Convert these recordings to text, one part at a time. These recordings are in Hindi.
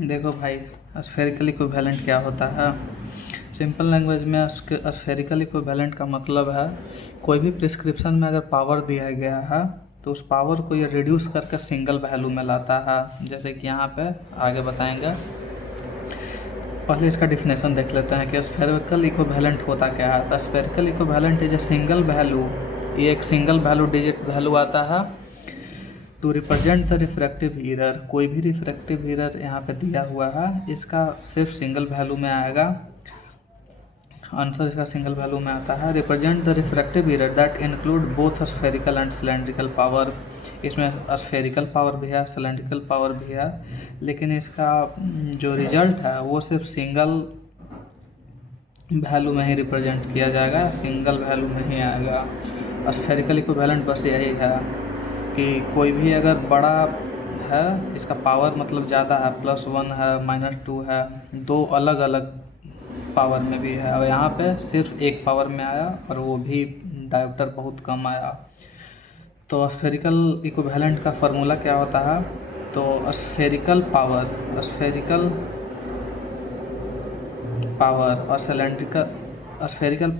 देखो भाई, स्फेरिकल इक्विवेलेंट क्या होता है। सिंपल लैंग्वेज में स्फेरिकल इक्विवेलेंट का मतलब है कोई भी प्रिस्क्रिप्शन में अगर पावर दिया गया है तो उस पावर को ये रिड्यूस करके सिंगल वैल्यू में लाता है। जैसे कि यहाँ पे आगे बताएंगे, पहले इसका डिफिनेशन देख लेते हैं कि स्फेरिकल इक्विवेलेंट होता क्या है। Spherical equivalent is a single value, ये एक सिंगल वैल्यू डिजिट वैल्यू आता है to represent the refractive error. कोई भी रिफ्रैक्टिव एरर यहाँ पे दिया हुआ है, इसका सिर्फ सिंगल वैल्यू में आएगा, आंसर इसका सिंगल वैल्यू में आता है। Represent the refractive error that include both spherical and cylindrical power. इसमें स्फेरिकल पावर भी है, सिलेंड्रिकल पावर भी है, लेकिन इसका जो रिजल्ट है वो सिर्फ सिंगल वैल्यू में ही रिप्रेजेंट किया जाएगा, सिंगल वैल्यू में ही आएगा। स्फेरिकल इक्विवेलेंट बस यही है कि कोई भी अगर बड़ा है, इसका पावर मतलब ज़्यादा है, +1 है, -2 है, दो अलग अलग पावर में भी है, और यहाँ पे सिर्फ एक पावर में आया और वो भी डायोप्टर बहुत कम आया। तो स्फेरिकल इक्विवेलेंट का फार्मूला क्या होता है, तो स्फेरिकल पावर और spherical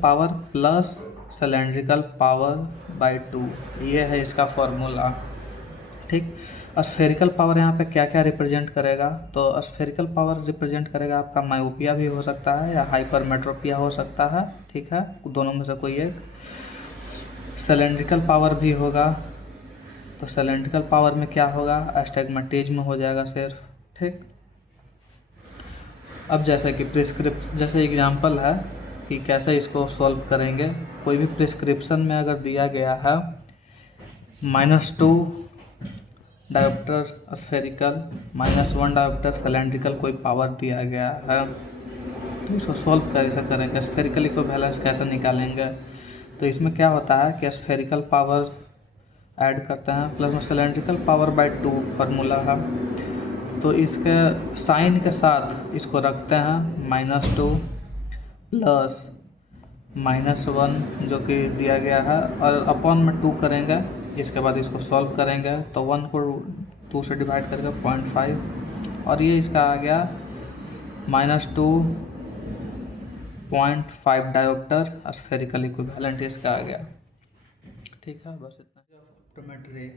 power plus cylindrical power by 2, ये है इसका फॉर्मूला। ठीक, स्फेरिकल पावर यहाँ पे क्या क्या रिप्रेजेंट करेगा, तो स्फेरिकल पावर रिप्रेजेंट करेगा आपका मायोपिया भी हो सकता है या हाइपरमेट्रोपिया हो सकता है, ठीक है, दोनों में से कोई एक। सिलेंड्रिकल पावर भी होगा, तो सिलेंड्रिकल पावर में क्या होगा, एस्टिग्मेटिज्म हो जाएगा सिर्फ। ठीक, अब जैसे कि जैसे एग्जांपल है कि कैसे इसको सॉल्व करेंगे। कोई भी प्रिस्क्रिप्शन में अगर दिया गया है -2 डायोप्टर स्फेरिकल, -1 डायोप्टर सिलेंड्रिकल कोई पावर दिया गया है, तो इसको सॉल्व कैसे करेंगे, स्फेरिकल इक्विवेलेंस कैसे निकालेंगे। तो इसमें क्या होता है कि स्फेरिकल पावर ऐड करते हैं प्लस में सिलेंड्रिकल पावर बाई 2 फार्मूला है, तो इसके साइन के साथ इसको रखते हैं -2 प्लस -1 जो कि दिया गया है, और अपॉन में 2 करेंगे। इसके बाद इसको सॉल्व करेंगे तो 1 को 2 से डिवाइड करके 0.5, और ये इसका आ गया -2.5 डायोप्टर स्फेरिकल इक्विवेलेंट इसका आ गया। ठीक है, बस इतना। ऑप्टोमेट्री,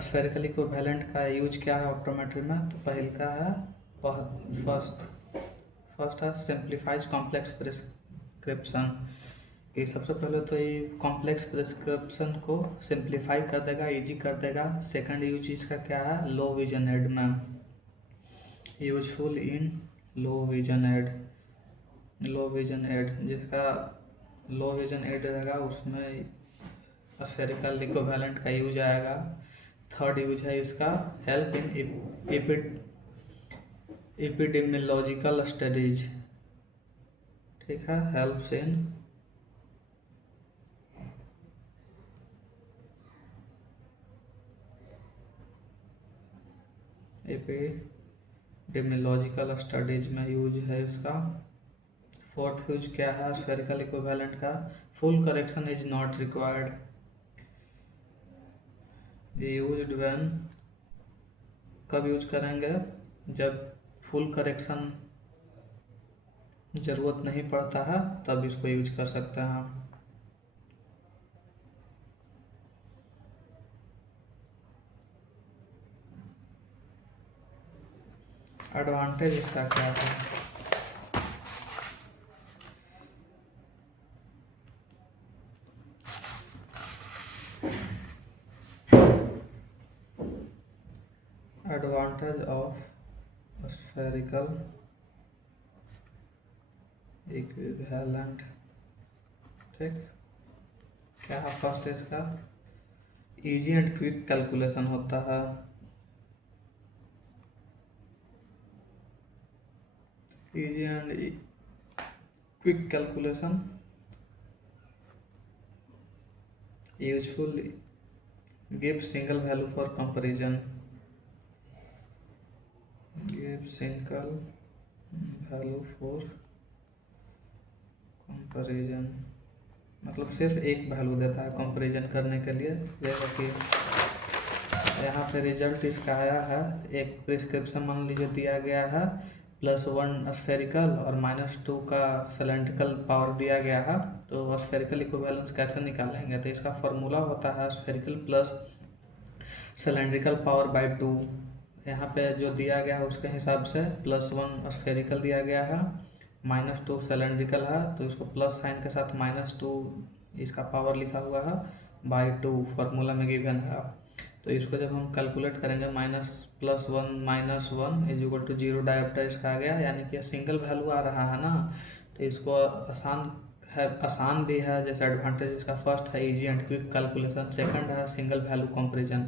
स्फेरिकल इक्विवेलेंट का यूज क्या है ऑप्टोमेट्री में, तो पहले का है फर्स्ट है सिंप्लीफाइज कॉम्प्लेक्स प्रिस्क्रिप्शन। ये सबसे पहले तो ये कॉम्प्लेक्स प्रिस्क्रिप्शन को सिंप्लीफाई कर देगा, इजी कर देगा। सेकंड यूज इसका क्या है, लो विजन एड में, useful in low vision aid, जिसका लो विजन एड रहेगा उसमें स्फेरिकल इक्विवेलेंट का यूज आएगा। थर्ड यूज है इसका हेल्प इन एपिडेमियोलॉजिकल स्टडीज, ठीक है, हेल्प्स इन एपिडेमियोलॉजिकल स्टडीज में यूज है इसका। फोर्थ यूज क्या है स्फेरिकल इक्विवेलेंट का, full correction is not required, used when, कब यूज करेंगे, जब फुल करेक्शन ज़रूरत नहीं पड़ता है तब इसको यूज कर सकते हैं हम। एडवांटेज इसका क्या है, एडवांटेज ऑफ स्फेरिकल इक्विवेलेंट, ठीक, क्या है फर्स्ट इसका, इजी एंड क्विक कैलकुलेशन होता है, easy and quick calculation, useful, give single value for comparison, give single value for comparison, मतलब सिर्फ एक वैल्यू देता है कंपैरिजन करने के लिए। जैसे कि यहाँ पे रिजल्ट इसका आया है, एक प्रिस्क्रिप्शन मान लीजिए दिया गया है, +1 स्फेरिकल और -2 का सिलेंड्रिकल पावर दिया गया है। तो स्फेरिकल इक्विवेलेंस कैसे निकालेंगे, तो इसका फॉर्मूला होता है spherical plus cylindrical power by 2। यहाँ पे जो दिया गया है उसके हिसाब से +1 स्फेरिकल दिया गया है, -2 सिलेंड्रिकल है, तो इसको प्लस साइन के साथ -2 इसका पावर लिखा हुआ है बाई 2 फार्मूला में गिवन है। तो इसको जब हम कैलकुलेट करेंगे -+1 इज इक्वल टू 0 डायोप्टर इसका आ गया, यानी कि सिंगल वैल्यू आ रहा है ना। तो इसको आसान भी है, जैसे एडवांटेज इसका फर्स्ट है easy and quick calculation, second है सिंगल वैल्यू कंपैरिजन।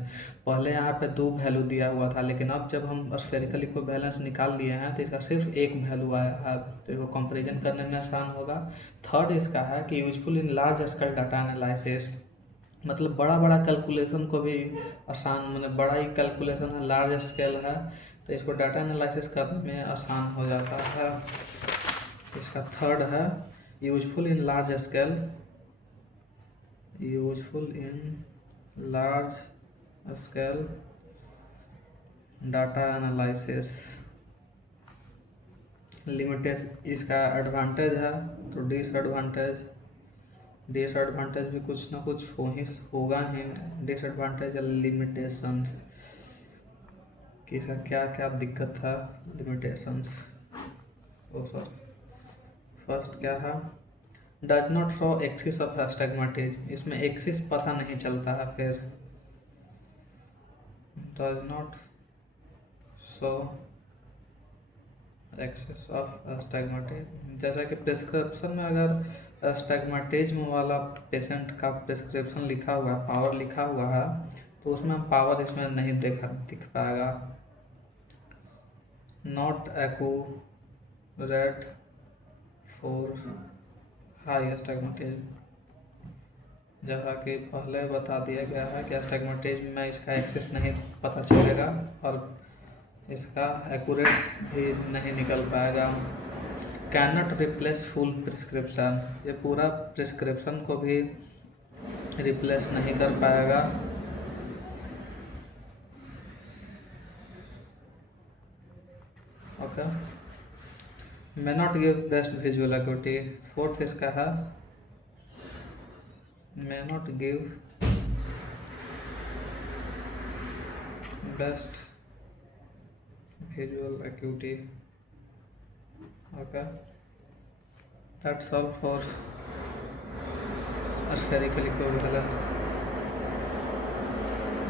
पहले यहाँ पे 2 वैल्यू दिया हुआ था, लेकिन अब जब हम स्फेरिकल इक्विवेलेंस निकाल लिए हैं तो इसका सिर्फ एक वैल्यू आया है, तो इसको कंपैरिजन करने में आसान होगा। थर्ड इसका है कि useful in large scale data analysis, मतलब बड़ा कैलकुलेशन को भी आसान, मतलब बड़ा ही कैलकुलेशन है, लार्ज स्केल है, तो इसको डाटा एनालिसिस करने में आसान हो जाता है। इसका थर्ड है useful in large scale, data analysis. Limited इसका एडवांटेज है, तो डिसएडवांटेज भी कुछ ना कुछ होगा ही। डिसएडवांटेज लिमिटेशंस, कि इसका क्या क्या दिक्कत है, लिमिटेशंस। फर्स्ट क्या है, does not show axis of astigmatism, इसमें एक्सिस पता नहीं चलता है। फिर does not show axis of astigmatism, जैसा कि प्रिस्क्रिप्शन में अगर एस्टिग्मेटिज्म वाला पेशेंट का प्रिस्क्रिप्शन लिखा हुआ है, पावर लिखा हुआ है, तो उसमें पावर इसमें नहीं दिख पाएगा। Not accurate for high astigmatism, जैसा कि पहले बता दिया गया है कि एस्टिग्मेटिज्म में इसका एक्सेस नहीं पता चलेगा और इसका एक्यूरेट भी नहीं निकल पाएगा। Can not replace full prescription, ये पूरा प्रिस्क्रिप्शन को भी रिप्लेस नहीं कर पाएगा। Okay, may not give best visual acuity। Fourth इसका है may not give best visual acuity। okay, that's all for spherical equivalence।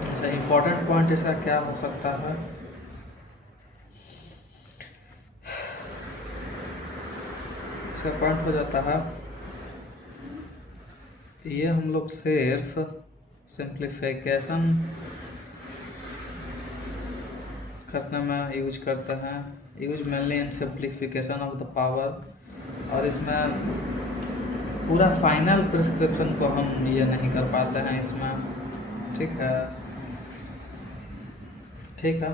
अच्छा, इम्पोर्टेंट पॉइंट इसका क्या हो सकता है, इसका पॉइंट हो जाता है, ये हम लोग सिर्फ सिंप्लीफिकेशन करने में यूज करते हैं, use mainly in simplification of the power, और इसमें पूरा फाइनल प्रिस्क्रिप्शन को हम ये नहीं कर पाते हैं इसमें। ठीक है।